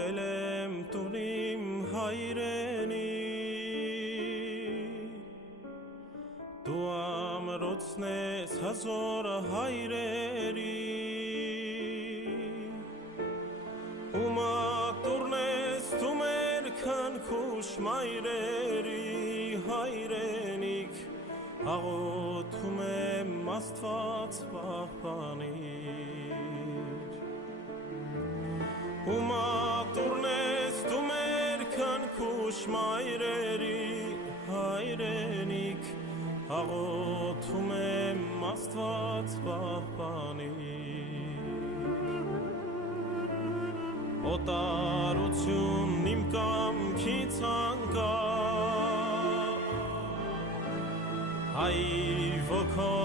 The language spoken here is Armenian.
Ատել եմ տունիմ հայրենի Դու ամրոցն ես հազոր հայրերի Ու մատուրն ես դու մեր քնքուշ մայրերի հայրենիք Աղոթում եմ Աստված պահպանիր Ու մատուրն ես դու մեր քնքուշ մայրերի հայրենիք Աղոթում եմ Աստված պահպանիր Օտարությունն իմ կամքից անկա Հայր ոգով